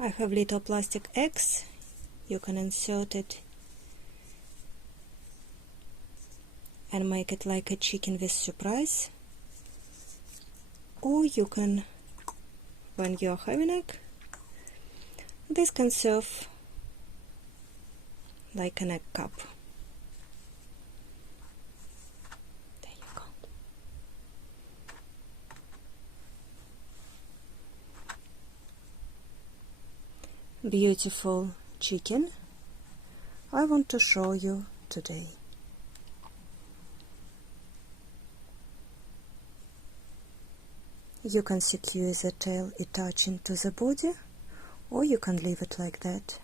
I have little plastic eggs. You can insert it and make it like a chicken with surprise. Or you can, when you're having egg, this can serve like an egg cup. There you go. Beautiful chicken I want to show you today. You can secure the tail attaching to the body, or you can leave it like that.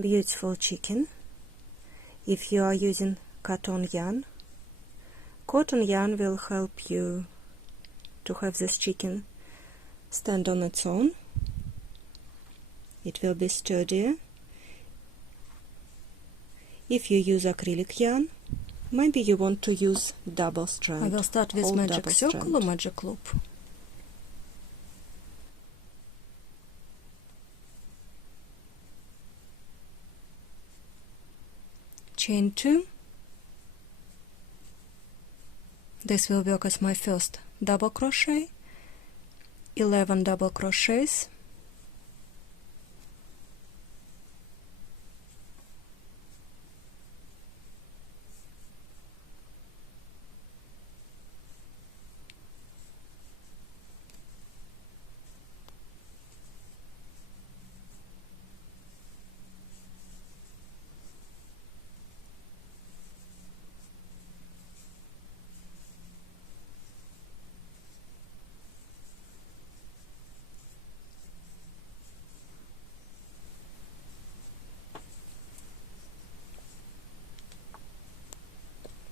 Beautiful chicken. If you are using cotton yarn will help you to have this chicken stand on its own. It will be sturdier. If you use acrylic yarn, maybe you want to use double strand. I will start with magic circle or magic loop. Chain 2. This will work as my first double crochet. 11 double crochets.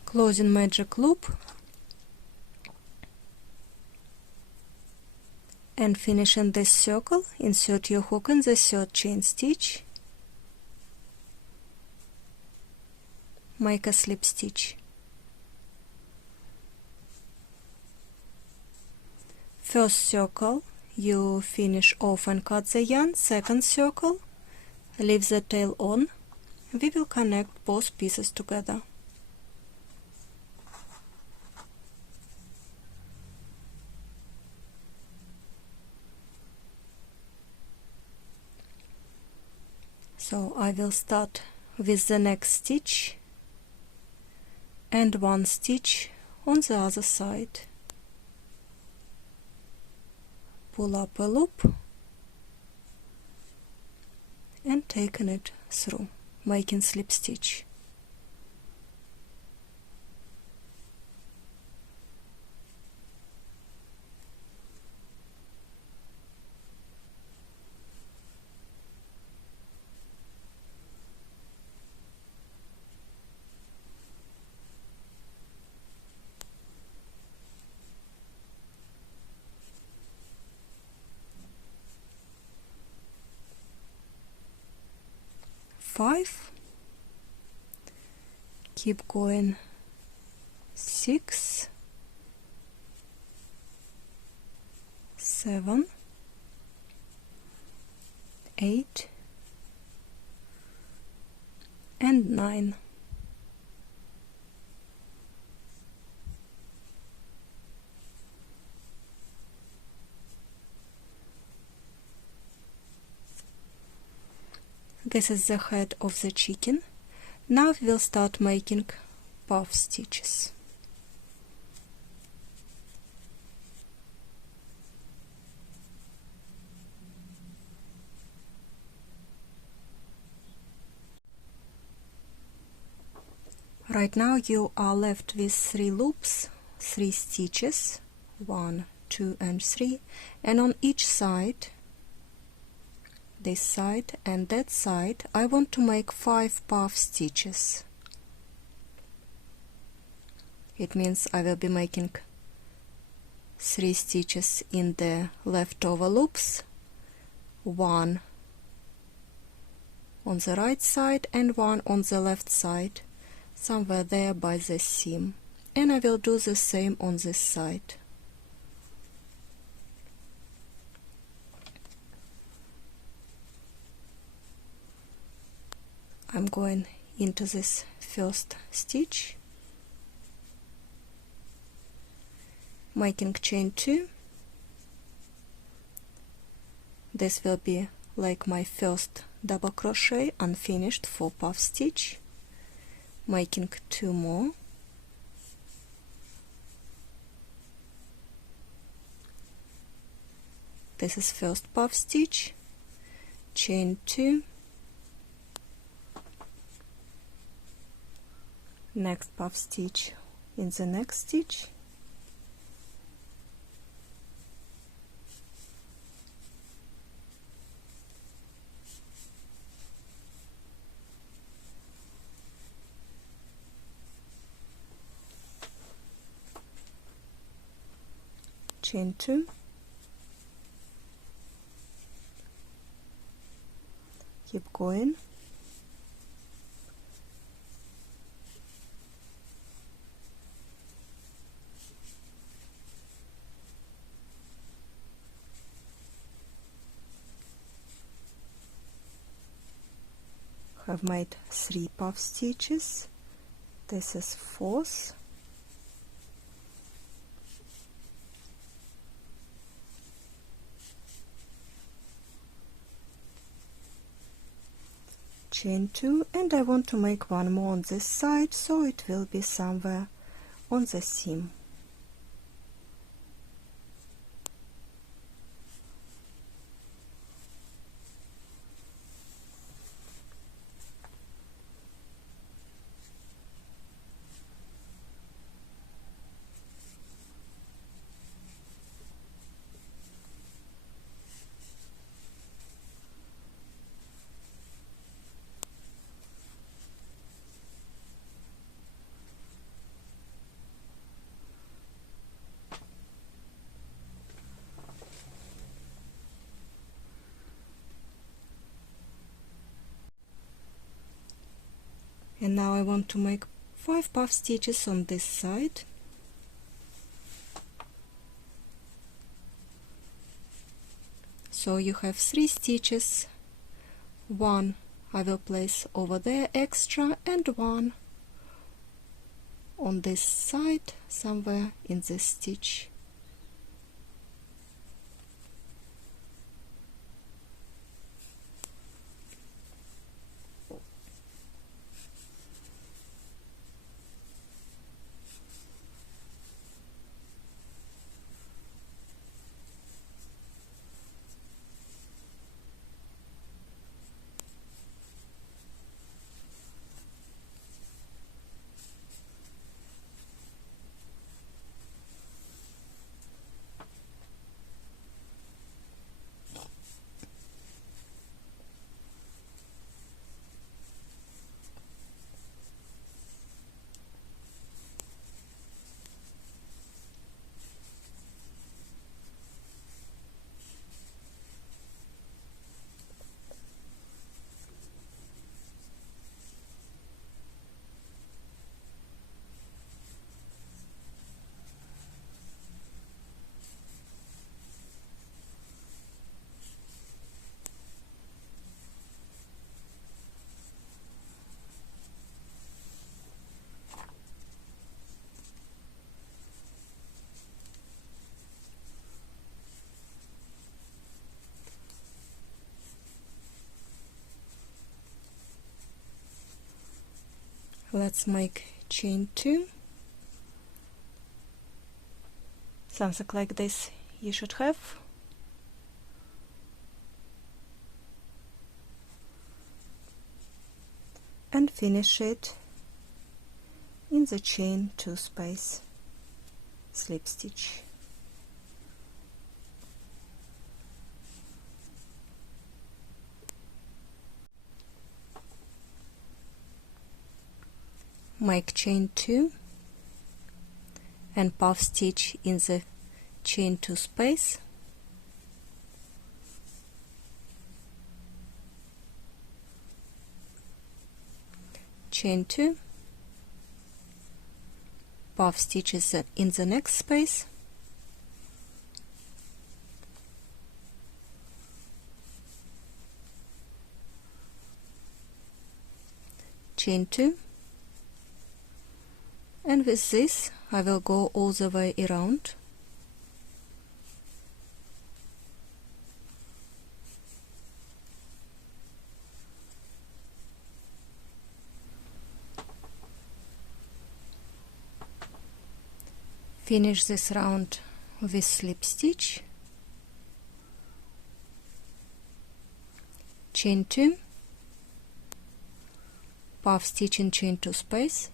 Closing magic loop and finishing this circle, insert your hook in the third chain stitch, make a slip stitch. First circle you finish off and cut the yarn. Second circle, leave the tail on. We will connect both pieces together. So I will start with the next stitch and one stitch on the other side. Pull up a loop and taking it through, making slip stitch. Five, keep going. 6, 7, 8, and 9. This is the head of the chicken. Now we will start making puff stitches. Right now you are left with 3 loops, 3 stitches, 1, 2 and 3, and on each side, this side and that side, I want to make 5 puff stitches. It means I will be making 3 stitches in the leftover loops, 1 on the right side and 1 on the left side, somewhere there by the seam, and I will do the same on this side. I'm going into this first stitch, making chain 2. This will be like my first double crochet unfinished for puff stitch, making 2 more, this is first puff stitch, chain 2, next puff stitch in the next stitch, chain 2, keep going, have made 3 puff stitches, this is 4th, chain 2, and I want to make 1 more on this side, so it will be somewhere on the seam. And now I want to make 5 puff stitches on this side. So you have 3 stitches, 1 I will place over there extra and 1 on this side somewhere in this stitch. Let's make chain 2, something like this you should have. And finish it in the chain 2 space slip stitch. Make chain 2, and puff stitch in the chain 2 space, chain 2, puff stitches in the next space, chain 2, and with this I will go all the way around. Finish this round with slip stitch, chain 2, puff stitch in chain 2 space,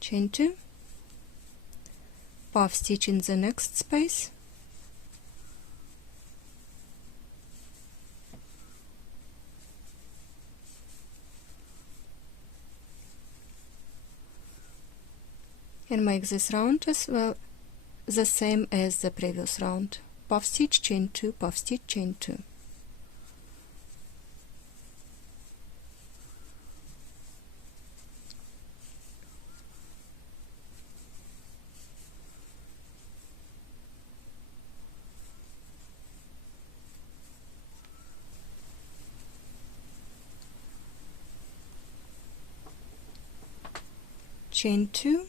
chain 2, puff stitch in the next space, and make this round as well the same as the previous round. Puff stitch, chain 2, puff stitch, chain 2. Chain 2,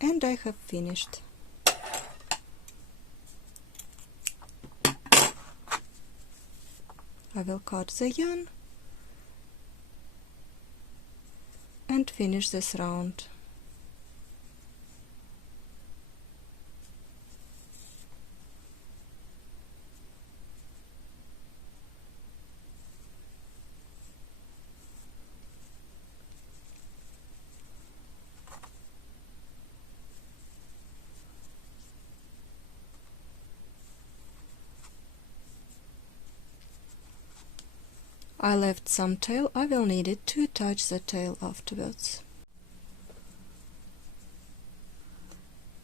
and I have finished. I will cut the yarn and finish this round. I left some tail, I will need it to attach the tail afterwards.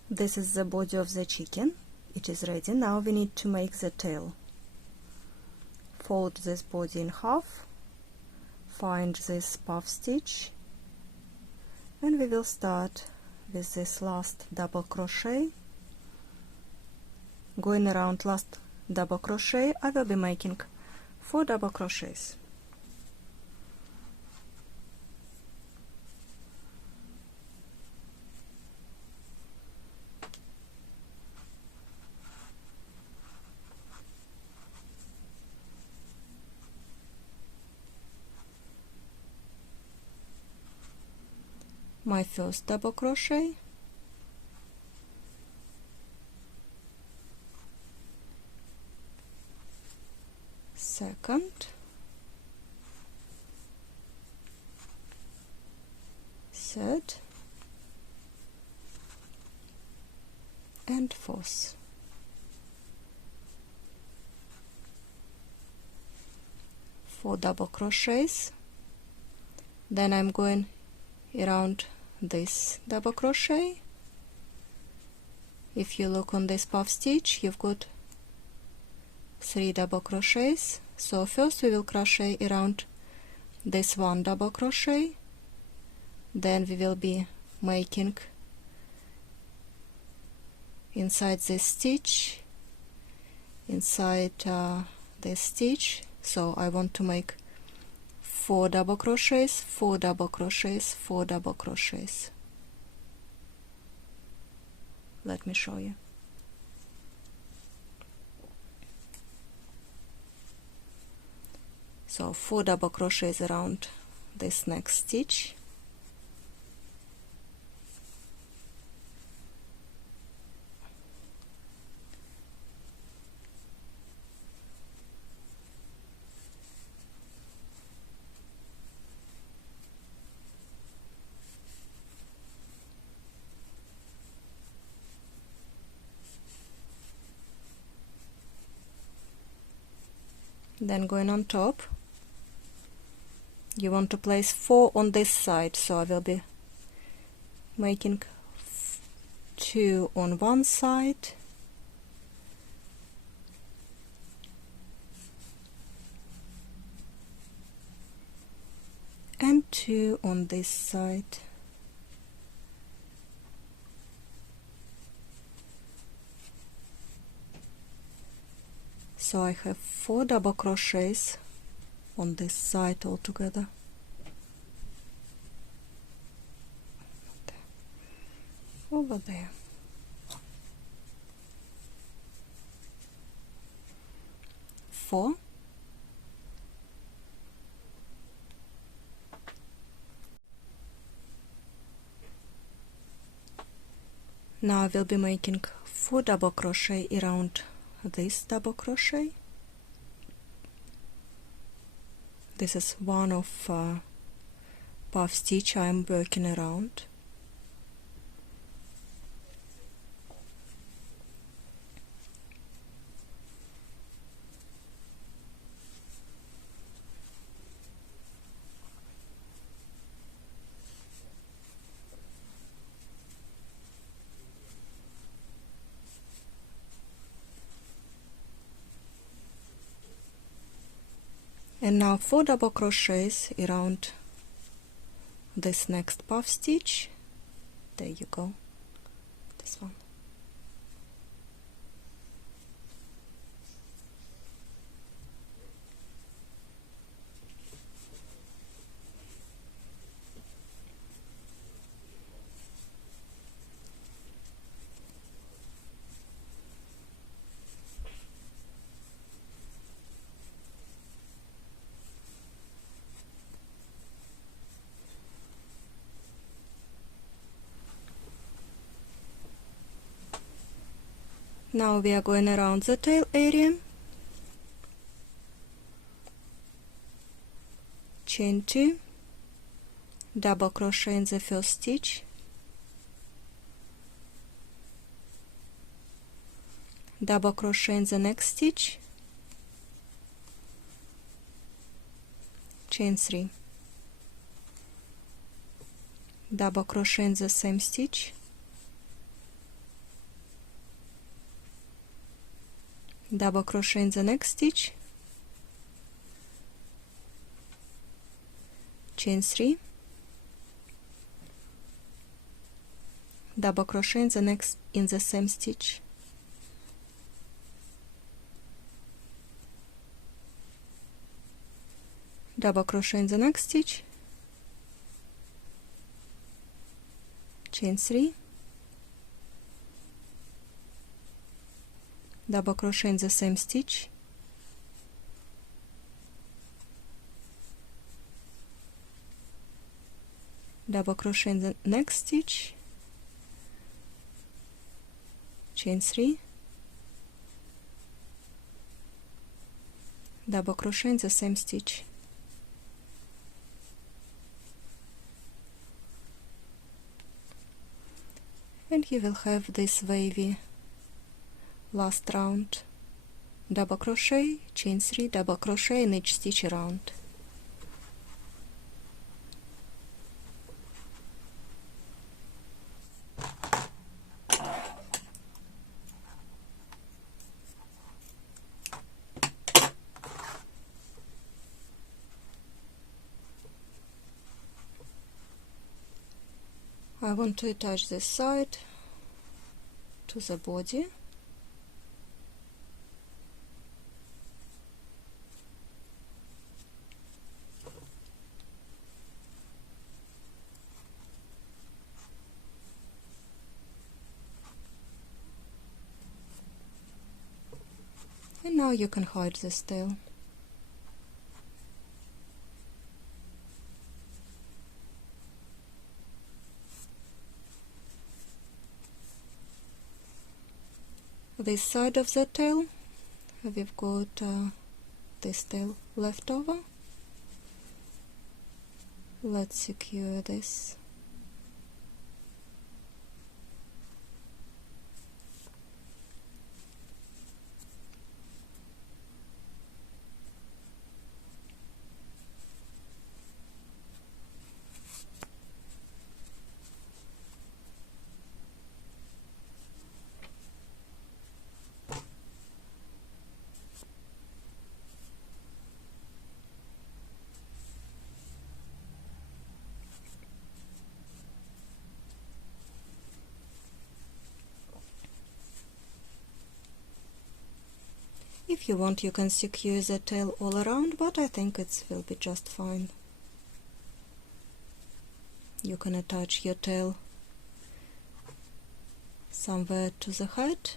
This is the body of the chicken. It is ready. Now we need to make the tail. Fold this body in half, find this puff stitch, and we will start with this last double crochet. Going around last double crochet, I will be making 4 double crochets. My first double crochet, second, third, and fourth. Four double crochets, then I'm going around this double crochet. If you look on this puff stitch, you've got 3 double crochets. So first we will crochet around this 1 double crochet, then we will be making inside this stitch, inside this stitch. So I want to make 4 double crochets, 4 double crochets, 4 double crochets. Let me show you. So 4 double crochets around this next stitch, Then going on top, you want to place 4 on this side, so I will be making 2 on one side and 2 on this side. So I have 4 double crochets on this side altogether. Over there. Four. Now I will be making 4 double crochet around this double crochet. This is one of puff stitch I am working around. And now 4 double crochets around this next puff stitch. There you go, this one. Now we are going around the tail area, chain 2, double crochet in the first stitch, double crochet in the next stitch, chain 3, double crochet in the same stitch, double crochet in the next stitch, chain 3, double crochet in the same stitch, double crochet in the next stitch, chain 3, double crochet in the same stitch, double crochet in the next stitch, chain 3, double crochet in the same stitch, and you will have this wavy last round. Double crochet, chain 3, double crochet in each stitch around. I want to attach this side to the body. And now you can hide this tail. This side of the tail, we've got this tail left over. Let's secure this. If you want, you can secure the tail all around, but I think it will be just fine. You can attach your tail somewhere to the head,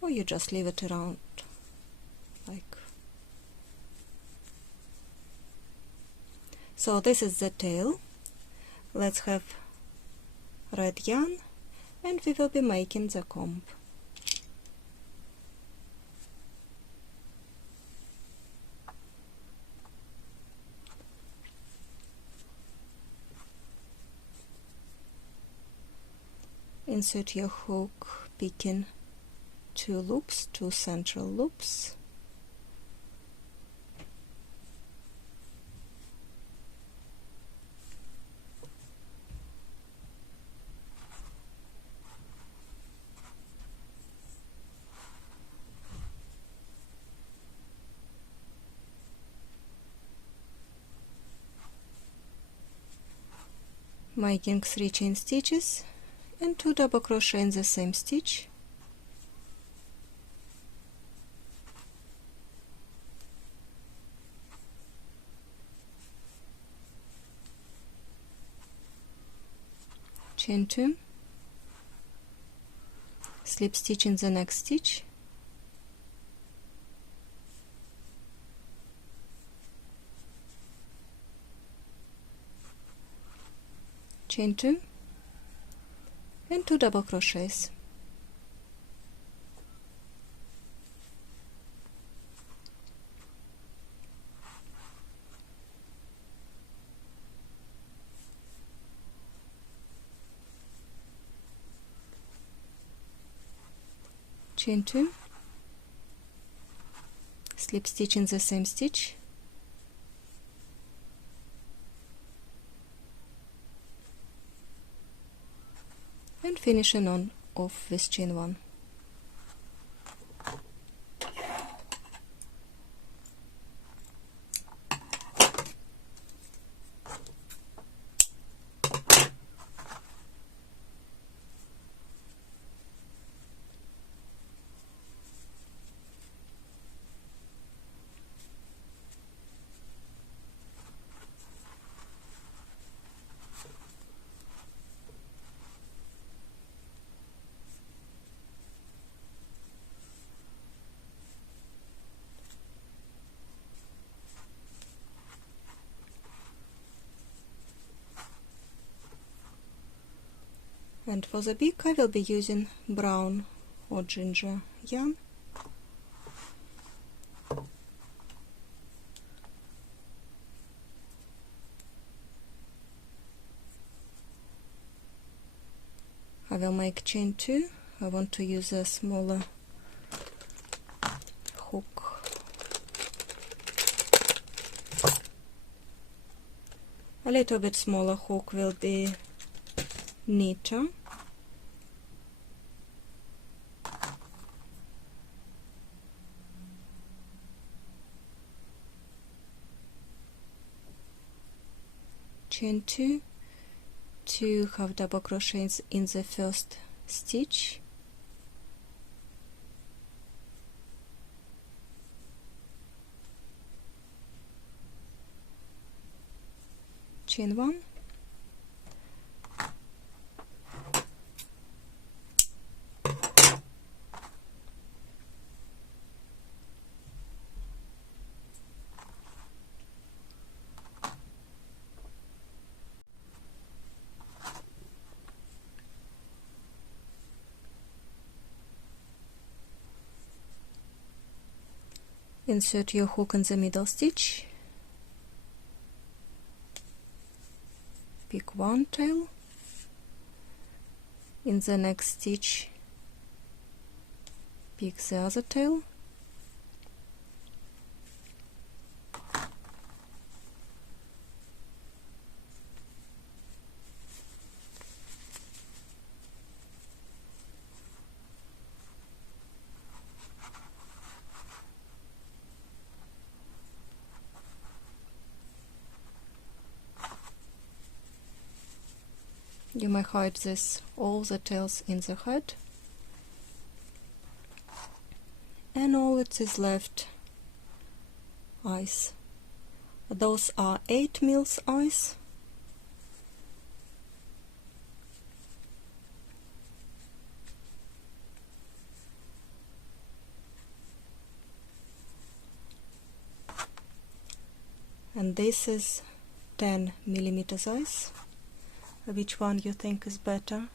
or you just leave it around like. So this is the tail. Let's have red yarn and we will be making the comb. Insert your hook, picking two loops, two central loops. Making 3 chain stitches and 2 double crochet in the same stitch. Chain 2, slip stitch in the next stitch, chain 2 and 2 double crochets. Chain 2, slip stitch in the same stitch, and finishing on off with chain 1. And for the beak I will be using brown or ginger yarn. I will make chain 2. I want to use a smaller hook. A little bit smaller hook will be neater. Chain 2, 2 half double crochets in the first stitch, chain 1, insert your hook in the middle stitch, pick one tail, in the next stitch pick the other tail, you may hide this all the tails in the head, and all that is left eyes. Those are 8 mils eyes. And this is 10 millimeters eyes. Which one you think is better?